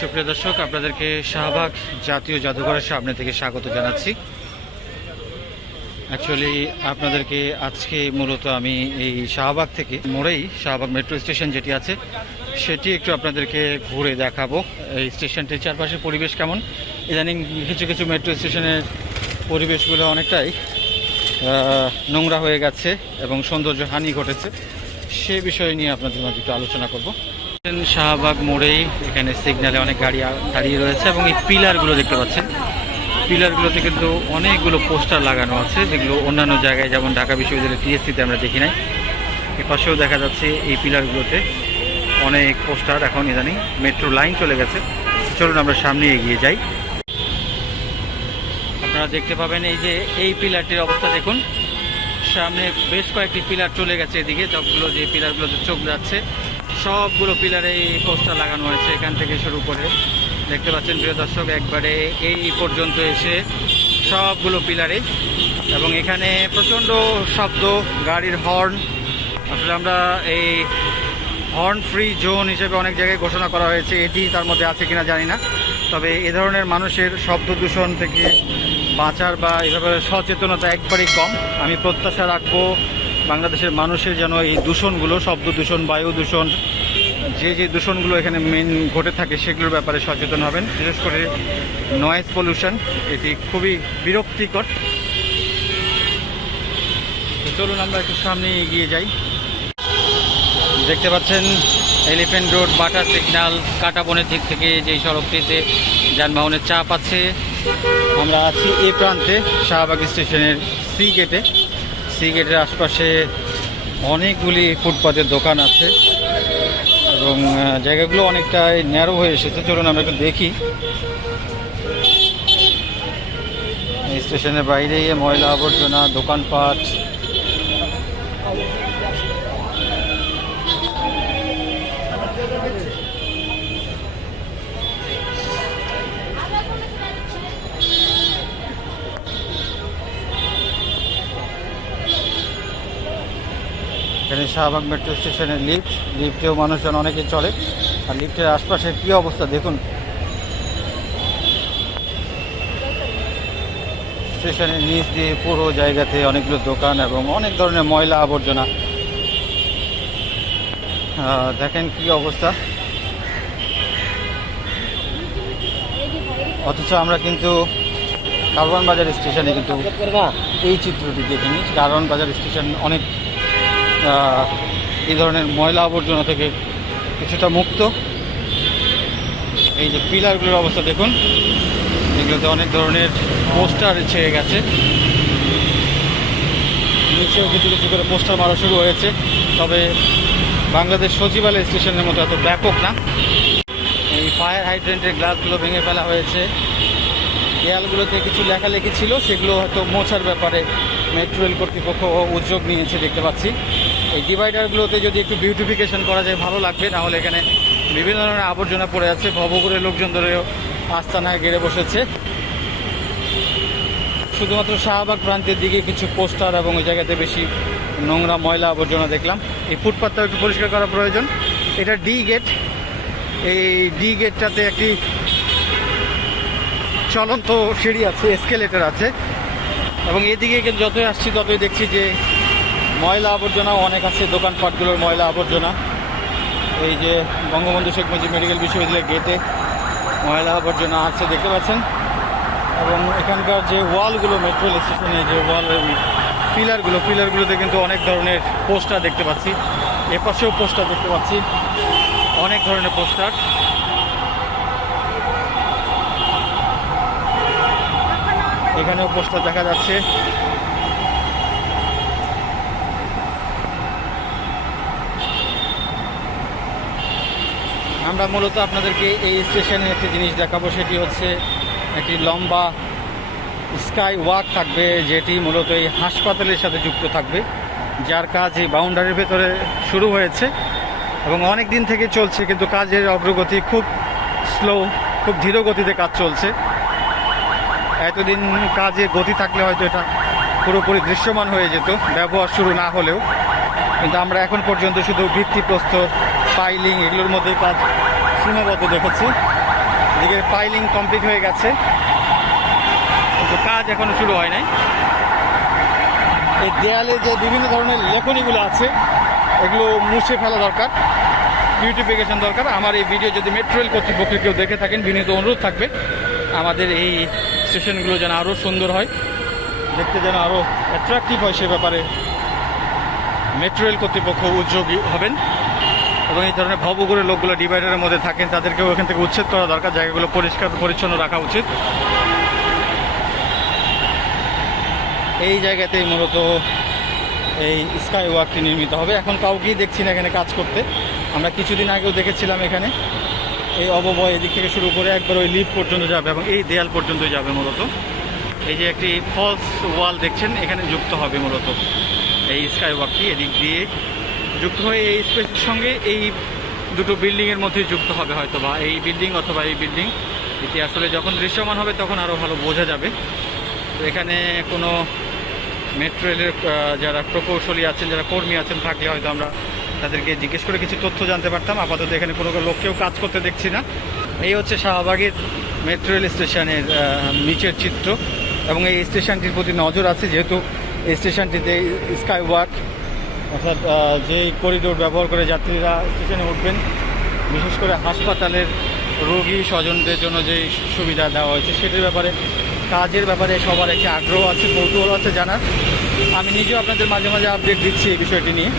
সুপ্রিয় দর্শক, আপনাদেরকে শাহবাগ জাতীয় জাদুঘরের সামনে থেকে স্বাগত জানাচ্ছি। অ্যাকচুয়ালি আপনাদেরকে আজকে মূলত আমি এই শাহবাগ থেকে মোড়েই শাহবাগ মেট্রো স্টেশন যেটি আছে, সেটি একটু আপনাদেরকে ঘুরে দেখাবো। এই স্টেশনটির চারপাশে পরিবেশ কেমন? ইদানিং কিছু কিছু মেট্রো স্টেশনের পরিবেশগুলো অনেকটাই নোংরা হয়ে গেছে এবং সৌন্দর্য হানি ঘটেছে। সে বিষয় নিয়ে আপনাদের মাঝে একটু আলোচনা করব। শাহবাগ মোড়েই এখানে সিগন্যালে অনেক গাড়ি দাঁড়িয়ে রয়েছে এবং এই পিলারগুলো দেখতে পাচ্ছেন। পিলারগুলোতে কিন্তু অনেকগুলো পোস্টার লাগানো আছে, যেগুলো অন্যান্য জায়গায় যেমন ঢাকা বিশ্ববিদ্যালয়ের টিএসসিতে আমরা দেখি নাই। এ পাশেও দেখা যাচ্ছে এই পিলারগুলোতে অনেক পোস্টার এখন ইদানিং মেট্রো লাইন চলে গেছে। চলুন আমরা সামনে এগিয়ে যাই। আপনারা দেখতে পাবেন এই যে এই পিলারটির অবস্থা দেখুন। সামনে বেশ কয়েকটি পিলার চলে গেছে এদিকে সবগুলো যে পিলারগুলোতে চোখ যাচ্ছে সবগুলো পিলারে এই পোস্টার লাগানো হয়েছে এখান থেকে শুরু করে। দেখতে পাচ্ছেন প্রিয় দর্শক, একবারে এই পর্যন্ত এসে সবগুলো পিলারে এবং এখানে প্রচণ্ড শব্দ, গাড়ির হর্ন আসলে আমরা এই হর্ন ফ্রি জোন হিসেবে অনেক জায়গায় ঘোষণা করা হয়েছে, এটি তার মধ্যে আছে কিনা জানি না। তবে এ ধরনের মানুষের শব্দ দূষণ থেকে বাঁচার বা এভাবে সচেতনতা একবারেই কম। আমি প্রত্যাশা রাখব, বাংলাদেশের মানুষের যেন এই দূষণগুলো, শব্দ দূষণ, বায়ু দূষণ যে যে দূষণগুলো এখানে মেন ঘটে থাকে সেগুলোর ব্যাপারে সচেতন হবেন। বিশেষ করে নয়েজ পলিউশন এটি খুবই বিরক্তিকর। চলুন আমরা একটু সামনে এগিয়ে যাই। দেখতে পাচ্ছেন এলিফেন্ট রোড বাটার সিগন্যাল কাটাবনের দিক থেকে যেই সড়কটিতে যানবাহনের চাপ আছে। আমরা আছি এই প্রান্তে, শাহবাগ স্টেশনের সি গেটে সি গেটের আশপাশে অনেকগুলি ফুটপাতের দোকান আছে। এবং জায়গাগুলো অনেকটাই ন্যারো হয়ে এসেছে। চলুন আমরা একটু দেখি। স্টেশনের বাইরে ময়লা আবর্জনা, দোকানপাট এখানে শাহবাগ মেট্রো স্টেশনের লিফট, লিফটেও মানুষজন অনেকে চলে। আর লিফটের আশপাশে কী অবস্থা দেখুন। স্টেশনের নিচ দিয়ে পুরো জায়গাতে অনেকগুলো দোকান এবং অনেক ধরনের ময়লা আবর্জনা। দেখেন কি অবস্থা। অথচ আমরা কিন্তু কারওয়ান বাজার স্টেশনে কিন্তু এই চিত্রটি দেখিনি। কারওয়ান বাজার স্টেশন অনেক এই ধরনের ময়লা আবর্জনা থেকে কিছুটা মুক্ত। এই যে পিলারগুলোর অবস্থা দেখুন, এগুলোতে অনেক ধরনের পোস্টার ছেয়ে গেছে। নিচেও কিছু কিছু করে পোস্টার মারা শুরু হয়েছে, তবে বাংলাদেশ সচিবালয় স্টেশনের মতো এত ব্যাপক না। এই ফায়ার হাইড্রেন্টের গ্লাসগুলো ভেঙে ফেলা হয়েছে। দেয়ালগুলোতে কিছু লেখালেখি ছিল, সেগুলো হয়তো মোছার ব্যাপারে মেট্রো রেল কর্তৃপক্ষ উদ্যোগ নিয়েছে, দেখতে পাচ্ছি। এই ডিভাইডারগুলোতে যদি একটু বিউটিফিকেশন করা যায়, ভালো লাগবে। নাহলে এখানে বিভিন্ন ধরনের আবর্জনা পড়ে আছে। ভবঘুরে লোকজন ধরেও আস্তানায় গেড়ে বসেছে। শুধুমাত্র শাহবাগ প্রান্তের দিকে কিছু পোস্টার এবং ওই জায়গাতে বেশি নোংরা ময়লা আবর্জনা দেখলাম। এই ফুটপাথটাও একটু পরিষ্কার করা প্রয়োজন। এটা ডি গেট এই ডি গেটটাতে একটি চলন্ত সিঁড়ি আছে এসকেলেটার আছে। এবং এদিকে যতই আসছি, ততই দেখছি যে ময়লা আবর্জনা, অনেক আছে দোকানপাটগুলোর ময়লা আবর্জনা। এই যে বঙ্গবন্ধু শেখ মুজিব মেডিকেল বিশ্ববিদ্যালয়ের গেটে ময়লা আবর্জনা আছে, দেখতে পাচ্ছেন? এবং এখানকার যে ওয়ালগুলো মেট্রো স্টেশনে যে ওয়াল পিলারগুলো, পিলারগুলোতে কিন্তু অনেক ধরনের পোস্টার দেখতে পাচ্ছি। এপাশেও পোস্টার দেখতে পাচ্ছি। অনেক ধরনের পোস্টার। এখানেও পোস্টার দেখা যাচ্ছে। আমরা মূলত আপনাদেরকে এই স্টেশনে একটি জিনিস দেখাবো, সেটি হচ্ছে একটি লম্বা স্কাই ওয়াক থাকবে, যেটি মূলত এই হাসপাতালের সাথে যুক্ত থাকবে, যার কাজ এই বাউন্ডারির ভেতরে শুরু হয়েছে এবং অনেক দিন থেকে চলছে, কিন্তু কাজের অগ্রগতি খুব স্লো, খুব ধীর গতিতে কাজ চলছে। এতদিন কাজে গতি থাকলে হয়তো এটা পুরোপুরি দৃশ্যমান হয়ে যেত, ব্যবহার শুরু না হলেও। কিন্তু আমরা এখন পর্যন্ত শুধু ভিত্তিপ্রস্তর ফাইলিং এগুলোর মধ্যে কাজ সীমাবদ্ধ দেখেছি এদিকে পাইলিং কমপ্লিট হয়ে গেছে। কিন্তু কাজ এখনও শুরু হয় নাই। এই দেয়ালে যে বিভিন্ন ধরনের লেখনীগুলো আছে, এগুলো মুছে ফেলা দরকার বিউটিফিকেশন দরকার। আমার এই ভিডিও যদি মেট্রো রেল কর্তৃপক্ষ কেউ দেখে থাকেন, বিনীত অনুরোধ থাকবে, আমাদের এই স্টেশনগুলো যেন আরও সুন্দর হয়, দেখতে যেন আরও অ্যাট্রাকটিভ হয় সে ব্যাপারে মেট্রো রেল কর্তৃপক্ষ উদ্যোগী হবেন। এবং এই ধরনের ভবঘুরে লোকগুলো ডিভাইডারের মধ্যে থাকেন, তাদেরকেও এখান থেকে উচ্ছেদ করা দরকার। জায়গাগুলো পরিষ্কার, পরিচ্ছন্ন রাখা উচিত। এই জায়গাতেই মূলত এই স্কাই ওয়াকটি নির্মিত হবে। এখন কাউকেই দেখছি না এখানে কাজ করতে। আমরা কিছুদিন আগেও দেখেছিলাম এখানে। এই অববয় এদিক থেকে শুরু করে একবার ওই লিফট পর্যন্ত যাবে এবং এই দেয়াল পর্যন্ত যাবে মূলত। এই যে একটি ফলস ওয়াল দেখছেন, এখানে যুক্ত হবে মূলত। এই স্কাই ওয়াকটি এদিক দিয়ে যুক্ত হয়ে এই স্পেসের সঙ্গে এই দুটো বিল্ডিংয়ের মধ্যে যুক্ত হবে হয়তো বা এই বিল্ডিং অথবা এই বিল্ডিং। এটি আসলে যখন দৃশ্যমান হবে তখন আরও ভালো বোঝা যাবে। তো এখানে কোনো মেট্রো রেলের যারা প্রকৌশলী আছেন, যারা কর্মী আছেন থাকলে হয়তো আমরা তাদেরকে জিজ্ঞেস করে কিছু তথ্য জানতে পারতাম। আপাতত এখানে কোনো লোককেও কাজ করতে দেখছি না। এই হচ্ছে শাহবাগের মেট্রো রেল স্টেশনের নিচের চিত্র। এবং এই স্টেশনটির প্রতি নজর আছে, যেহেতু স্টেশনটিতে স্কাই ওয়াক অর্থাৎ যেই করিডোর ব্যবহার করে যাত্রীরা স্টেশনে উঠবেন, বিশেষ করে হাসপাতালের রোগী স্বজনদের জন্য যে সুবিধা দেওয়া হয়েছে সেটির ব্যাপারে, কাজের ব্যাপারে সবার একটি আগ্রহ আছে, কৌতূহল আছে জানার। আমি নিজেও আপনাদের মাঝে মাঝে আপডেট দিচ্ছি এই বিষয়টি নিয়ে।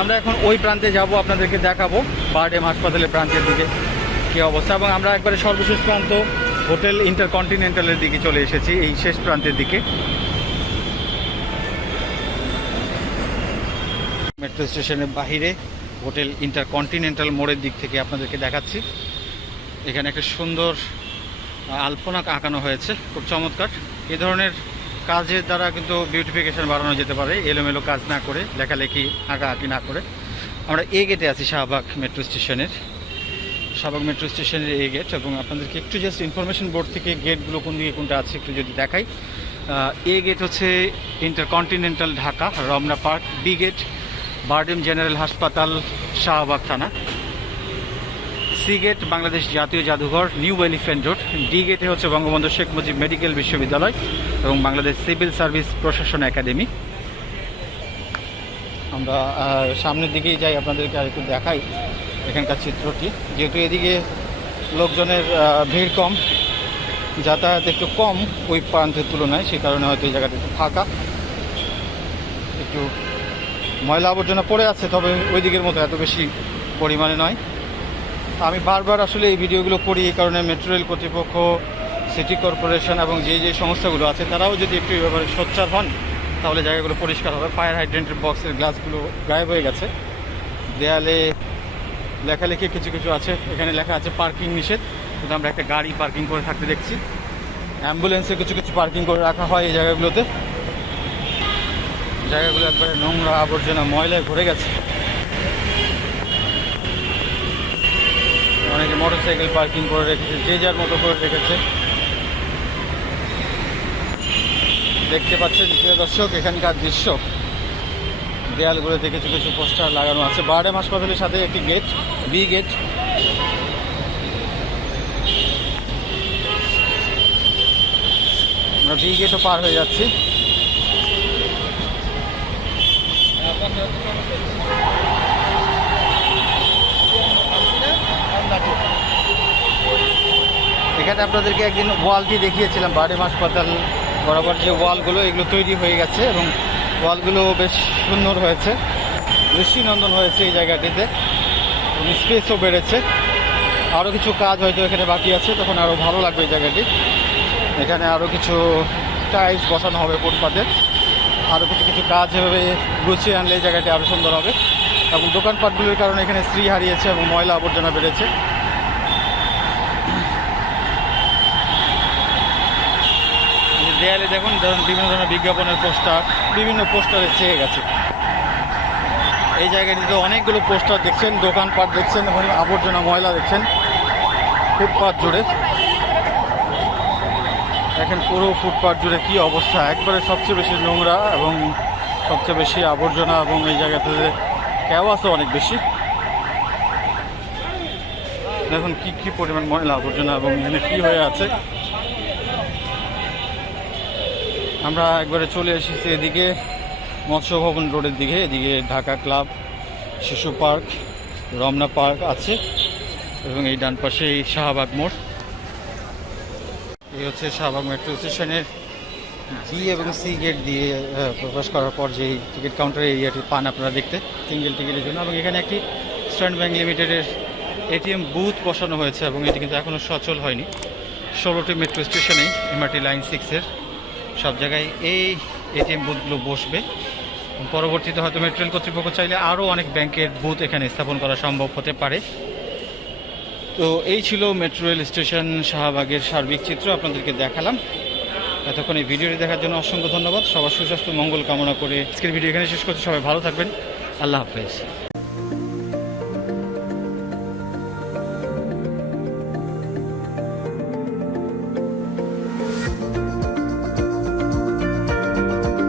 আমরা এখন ওই প্রান্তে যাব, আপনাদেরকে দেখাবো বারডেম হাসপাতালের প্রান্তের দিকে কী অবস্থা। এবং আমরা একবারে সর্বশেষ প্রান্ত হোটেল ইন্টারকন্টিনেন্টালের দিকে চলে এসেছি, এই শেষ প্রান্তের দিকে। মেট্রো স্টেশনের বাহিরে হোটেল ইন্টারকন্টিনেন্টাল মোড়ের দিক থেকে আপনাদেরকে দেখাচ্ছি। এখানে একটা সুন্দর আলপনা আঁকানো হয়েছে, খুব চমৎকার। এ ধরনের কাজের দ্বারা কিন্তু বিউটিফিকেশন বাড়ানো যেতে পারে, এলোমেলো কাজ না করে, লেখালেখি আঁকাআঁকি না করে। আমরা এ গেটে আছি শাহবাগ মেট্রো স্টেশনের। শাহবাগ মেট্রো স্টেশনের এ গেট এবং আপনাদেরকে একটু জাস্ট ইনফরমেশন বোর্ড থেকে গেটগুলো কোন দিকে কোনটা আছে একটু যদি দেখাই। এ গেট হচ্ছে InterContinental Dhaka, Ramna park B gate BIRDEM general হাসপাতাল, শাহবাগ থানা। সি গেট বাংলাদেশ জাতীয় জাদুঘর, নিউ এলিফ্যান্ট রোড। ডি গেটে হচ্ছে বঙ্গবন্ধু শেখ মুজিব মেডিকেল বিশ্ববিদ্যালয় এবং বাংলাদেশ সিভিল সার্ভিস প্রশাসন একাডেমি। আমরা সামনের দিকেই যাই, আপনাদেরকে আর একটু দেখাই। এখানকার চিত্রটি। যেহেতু এদিকে লোকজনের ভিড় কম, যাতায়াত একটু কম ওই প্রান্তের তুলনায় সেই কারণে হয়তো এই জায়গাটা একটু ফাঁকা। একটু ময়লা আবর্জনা পড়ে আছে, তবে ওই দিকের মতো এত বেশি পরিমাণে নয়। আমি বারবার আসলে এই ভিডিওগুলো করি, এই কারণে মেট্রো রেল কর্তৃপক্ষ, সিটি কর্পোরেশন এবং যে যে সংস্থাগুলো আছে, তারাও যদি একটু এই ব্যাপারে সোচ্চার হন, তাহলে জায়গাগুলো পরিষ্কার হবে। ফায়ার হাইড্রেন্টের বক্সের গ্লাসগুলো গায়েব হয়ে গেছে। দেয়ালে লেখালেখি কিছু কিছু আছে। এখানে লেখা আছে পার্কিং নিষেধ। কিন্তু আমরা একটা গাড়ি পার্কিং করে থাকতে দেখছি। অ্যাম্বুলেন্সে কিছু কিছু পার্কিং করে রাখা হয় এই জায়গাগুলোতে। জায়গাগুলো একবারে নোংরা আবর্জনা ময়লায় ভরে গেছে। অনেকে মোটর সাইকেল পার্কিং করে রেখেছে, যে যার মতো করে রেখেছে। দেখতে পাচ্ছেন, প্রিয় দর্শক, এখানকার দৃশ্য। দেয়ালগুলোতে কিছু কিছু পোস্টার লাগানো আছে। বারডেম হাসপাতালের সাথে একটি গেট বি গেট আমরা বি গেটও পার হয়ে যাচ্ছি। এখানে আপনাদেরকে একদিন ওয়ালটি দেখিয়েছিলাম। বারডেম হাসপাতাল বরাবর যে ওয়ালগুলো এগুলো তৈরি হয়ে গেছে এবং ওয়ালগুলো বেশ সুন্দর হয়েছে। দৃষ্টিনন্দন হয়েছে এই জায়গাটিতে। স্পেসও বেড়েছে। আরও কিছু কাজ হয়তো এখানে বাকি আছে, তখন আরও ভালো লাগবে এই জায়গাটি। এখানে আরও কিছু টাইলস বসানো হবে ফুটপাতে। আরও কিছু কিছু কাজ এভাবে গুছিয়ে আনলে এই জায়গাটি আরও সুন্দর হবে। এবং দোকানপাটগুলির কারণে এখানে স্ত্রী হারিয়েছে এবং ময়লা আবর্জনা বেড়েছে এই যে দেয়ালে দেখুন, ধরুন বিভিন্ন ধরনের বিজ্ঞাপনের পোস্টার, বিভিন্ন পোস্টারে ছেয়ে গেছে। এই জায়গাটিতে অনেকগুলো পোস্টার দেখছেন, দোকানপাট দেখছেন, এবং আবর্জনা ময়লা দেখছেন ফুটপাথ জুড়ে। দেখেন পুরো ফুটপাথ জুড়ে কি অবস্থা। একবারে সবচেয়ে বেশি নোংরা এবং সবচেয়ে বেশি আবর্জনা এবং এই জায়গাতে ক্যাওয়াসও অনেক বেশি। দেখুন কি কি পরিমাণ ময়লা, আবর্জনা এবং এখানে কি হয়ে আছে। আমরা একবারে চলে এসেছি এদিকে মৎস্য ভবন রোডের দিকে, এদিকে ঢাকা ক্লাব, শিশু পার্ক, রমনা পার্ক আছে এবং এই ডান পাশে এই শাহবাগ মোড়। এই হচ্ছে শাহবাগ মেট্রো স্টেশনের বি এবং সি গেট দিয়ে প্রবেশ করার পর যে টিকিট কাউন্টার এরিয়াটি পান আপনারা দেখতে সিঙ্গেল টিকিটের জন্য। এবং এখানে একটি স্ট্যান্ড ব্যাংক লিমিটেডের এটিএম বুথ বসানো হয়েছে এবং এটি কিন্তু এখনও সচল হয়নি। ষোলোটি মেট্রো স্টেশনে এমআরটি লাইন সিক্সের সব জায়গায় এই এটিএম বুথগুলো বসবে। পরবর্তীতে হয়তো মেট্রো রেল কর্তৃপক্ষ চাইলে আরও অনেক ব্যাংকের বুথ এখানে স্থাপন করা সম্ভব হতে পারে। তো এই ছিল মেট্রো রেল স্টেশন শাহবাগের সার্বিক চিত্র, আপনাদেরকে দেখালাম। এতক্ষণ এই ভিডিওটি দেখার জন্য অসংখ্য ধন্যবাদ। সবার সুস্বাস্থ্য, মঙ্গল কামনা করে আজকের ভিডিও এখানে শেষ করছি। সবাই ভালো থাকবেন। আল্লাহ হাফেজ।